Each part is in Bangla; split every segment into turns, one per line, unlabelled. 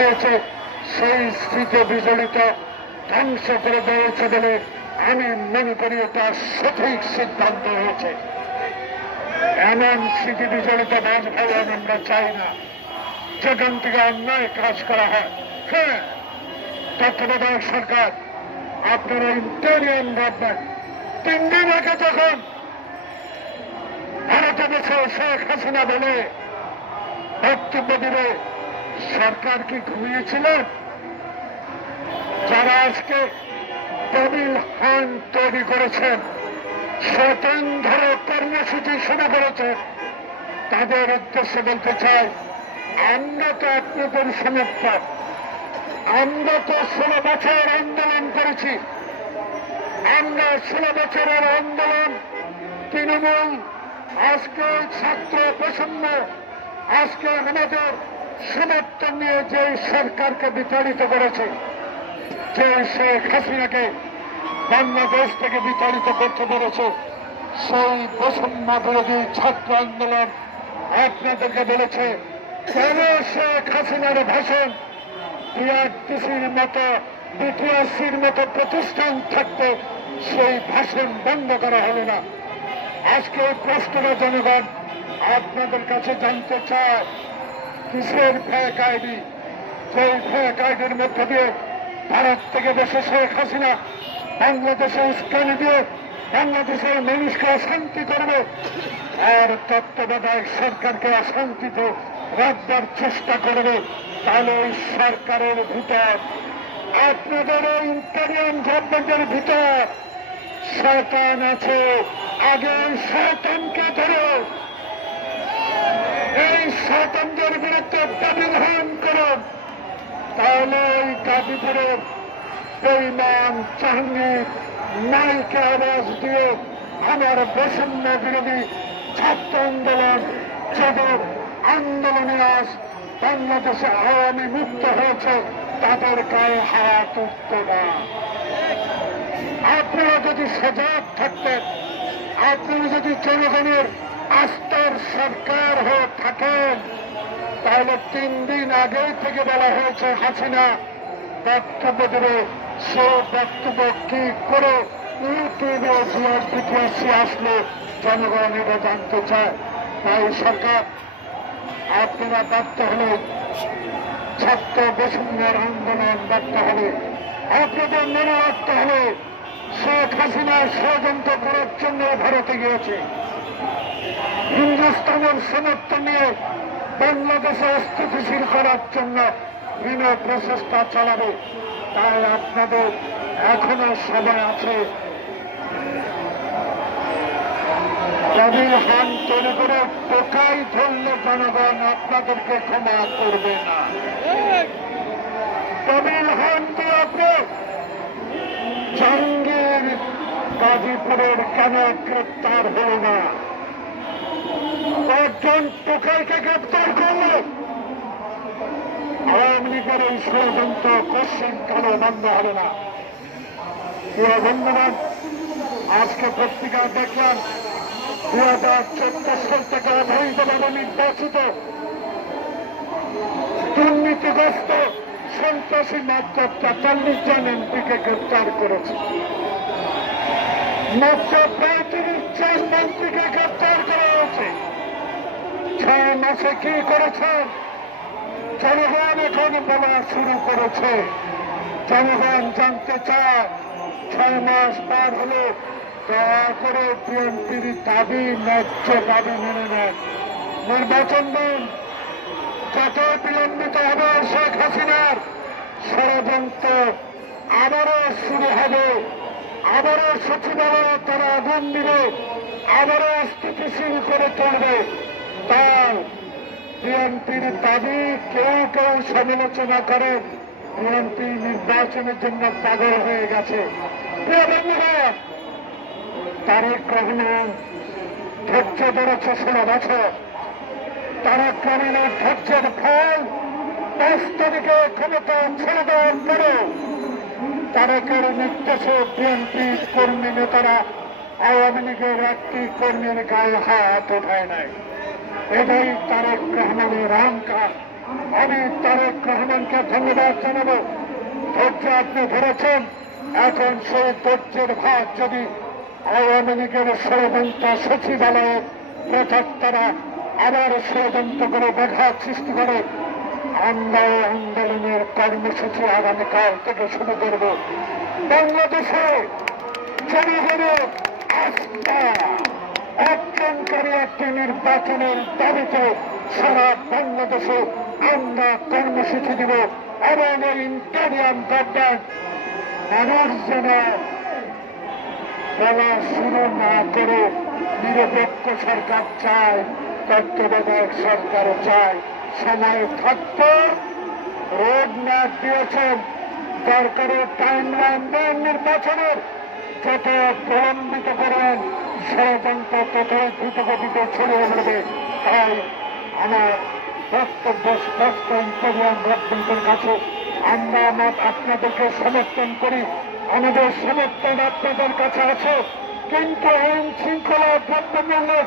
দিয়েছে, সেই স্মৃতি বিজড়িত ধ্বংস করে দিয়েছে বলে আমি মনে করি এটা সঠিক সিদ্ধান্ত হয়েছে। এমন স্মৃতি বিজড়িত রাজভবন আমরা চাই না। যেখান থেকে অন্যায় কাজ করা হয় হ্যাঁ তত্ত্বাবধায়ক সরকার, আপনারা ইন্টেরিয়াম গভর্নমেন্ট তিন দিন আগে যখন ভারতে দেশে শেখ হাসিনা বলে বক্তব্য দিলে সরকার কি যারা আজকে টেবিল হান তৈরি করেছেন শতন ধরে কর্মসূচি শুরু করেছেন তাদের উদ্দেশ্যে বলতে চাই আমরা তো আপনাদের সমর্থক ষোলো বছর আন্দোলন করেছি। আমরা ষোলো বছরের আন্দোলন তৃণমূল আজকে ছাত্র প্রসন্ন আজকে আমাদের সমর্থন নিয়ে যে সরকারকে বিতাড়িত করেছে, যে শেখ হাসিনাকে বাংলাদেশ থেকে বিতাড়িত করতে পেরেছে, সেই বসুন্ধ বিরোধী ছাত্র আন্দোলন আপনাদেরকে বলেছে শেখ হাসিনার ভাষণ টিআরটিসির মতো, বিটিআরসির মতো প্রতিষ্ঠান থাকতে সেই ভাষণ বন্ধ করা হলো না? আজকে এই প্রশ্নটা জনগণ আপনাদের কাছে জানতে চায়। কিসের ফেক আইডি সেই ফেক আইডির মধ্যে দিয়ে ভারত থেকে দেশে শেখ হাসিনা বাংলাদেশে উস্কানি দিয়ে বাংলাদেশের মানুষকে অশান্তি করবে। আর তত্ত্বাবধায়ক সরকারকে অশান্তিতে রাখবার চেষ্টা করবে, তাহলে ওই সরকারের ভিতর, আপনাদের ওই ইন্টারিয়াম গভর্নমেন্টের ভিতর শয়তান আছে। আগে শয়তানকে ধরো। এই শয়তানদের বিরুদ্ধে দাবিধান করুন। তাহলে ওই গাজীপুরের বেইমান জাহাঙ্গীর নাইকে আওয়াজ দিয়ে আমার বৈষম্য বিরোধী ছাত্র আন্দোলন যাদের আন্দোলনে আজ বাংলাদেশে আওয়ামী মুক্ত হয়েছে। তাদের গায়ে হাত উঠত না। আপনারা যদি সজাগ থাকতেন আপনারা যদি জনগণের আস্থার সরকার হয়ে থাকেন তাহলে তিন দিন আগে থেকে বলা হয়েছে, হাসিনা বক্তব্য দেবে। সে বক্তব্য কি করে? আসলে জনগণ এটা জানতে চায়। তাই সরকার, আপনারা ব্যর্থ হলে ছাত্র বসুন্ধর আন্দোলন ব্যর্থ হবে। আপনাদের মনে রাখতে হবে শেখ হাসিনা ষড়যন্ত্র করার জন্য ভারতে গিয়েছে। হিন্দুস্তানের সমর্থন নিয়ে বাংলাদেশে অস্থিতিশীল করার জন্য বিভিন্ন প্রচেষ্টা চালাবে, তাই আপনাদের এখনও সময় আছে। হান টোকাই ধরলে জনগণ আপনাদেরকে ক্ষমা করবে না। জাহাঙ্গীর গাজীপুরের কেন গ্রেপ্তার হল না? কয়েকজন টোকাইকে গ্রেপ্তার করল। আওয়ামী লীগের এই ষড়যন্ত্র পশ্চিম কেন বন্ধ হবে না? প্রিয় বন্ধুবান আজকে পত্রিকা দেখলাম দু হাজার চোদ্দ সাল থেকে অবৈধভাবে নির্বাচিত দুর্নীতিগ্রস্ত সন্ত্রাসী মাত্র তেতাল্লিশ জন এমপিকে গ্রেপ্তার করেছে। মাত্র পঁয়ত্রিশ জন মন্ত্রীকে গ্রেপ্তার করা হয়েছে ছয় মাসে কি করেছেন? জনগণ এখন বলা শুরু করেছে। জনগণ জানতে চায়, ছয় মাস পার হলে, দয়া করে বিএনপির দাবি ন্যায্য দাবি মেনে নেন। নির্বাচন দিন, যত বিলম্বিত হবে শেখ হাসিনার ষড়যন্ত্র আবারও শুরু হবে। আবারও সচিবালয়ে তারা আগুন দিবে, আবারও স্থিতিশীল করে তুলবে। তাই বিএনপির দাবি কেউ কেউ সমালোচনা করে বিএনপি নির্বাচনের জন্য পাগল হয়ে গেছে। তারেক রহমান ধৈর্য ধরেছে ষোলো বছর। তারা রহমানের ধৈর্যের ফল পাঁচ তারিখে ক্ষমতা ছেড়ে দেওয়ার পরেও তারেকের নির্দেশে বিএনপি কর্মী নেতারা আওয়ামী লীগের একটি কর্মীর গায়ে হাত ওঠায় নাই। এটাই তারেক রহমানের অহংকার। আমি তারেক রহমানকে ধন্যবাদ জানাব। ধৈর্য আপনি ধরেছেন। এখন সেই ধৈর্যের ভাগ যদি আওয়ামী লীগের ষড়যন্ত্র সচিবালয়ে পৃথক তারা আবার ষড়যন্ত্র করে ব্যাঘাত সৃষ্টি করে, আমরা আন্দোলনের কর্মসূচি আগামীকাল থেকে শুরু করব। বাংলাদেশে জনগণের আস্থা। অর্জনকারী একটি নির্বাচনের দাবিতে সারা বাংলাদেশে আমরা কর্মসূচি দিব এবং এই ইন্টারিয়াম গভর্নমেন্ট মানুষ যেন বলা শুরু না করে নিরপেক্ষ সরকার চায়, তত্ত্বাবধায়ক সরকার চায়, সময় থাকতে, রোড ম্যাপ দিয়েছেন দরকারে টাইম লাইন নির্বাচনের, যত প্রলম্বিত করেন ষড়যন্ত্র তত দ্রুতগতিতে ছড়িয়ে পড়বে তাই আমার বক্তব্য স্পষ্ট ইন্টারিয়াম গভর্নমেন্টের কাছে আমরা আমার আপনাদেরকে সমর্থন করি আমাদের সমর্থন আপনাদের কাছে আছে কিন্তু আইন শৃঙ্খলা দ্রব্যমূল্যের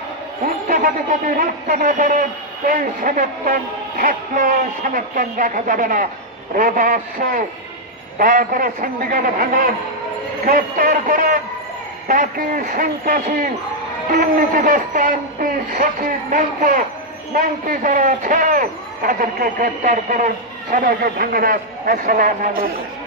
উদ্যোগতি যদি রুখতে না পারেন এই সমর্থন থাকলেও সমর্থন রাখা যাবে না। রোজা আসছে। দয়া করে সিন্ডিকেট ভাঙুন। গ্রেপ্তার করুন। বাকি সন্ত্রাসী দুর্নীতিগ্রস্ত এমপি সচিব মন্ত্র, মন্ত্রী যারা আছে, তাদেরকে গ্রেপ্তার করুন। সবাইকে ধন্যবাদ। আসসালাম আলাইকুম।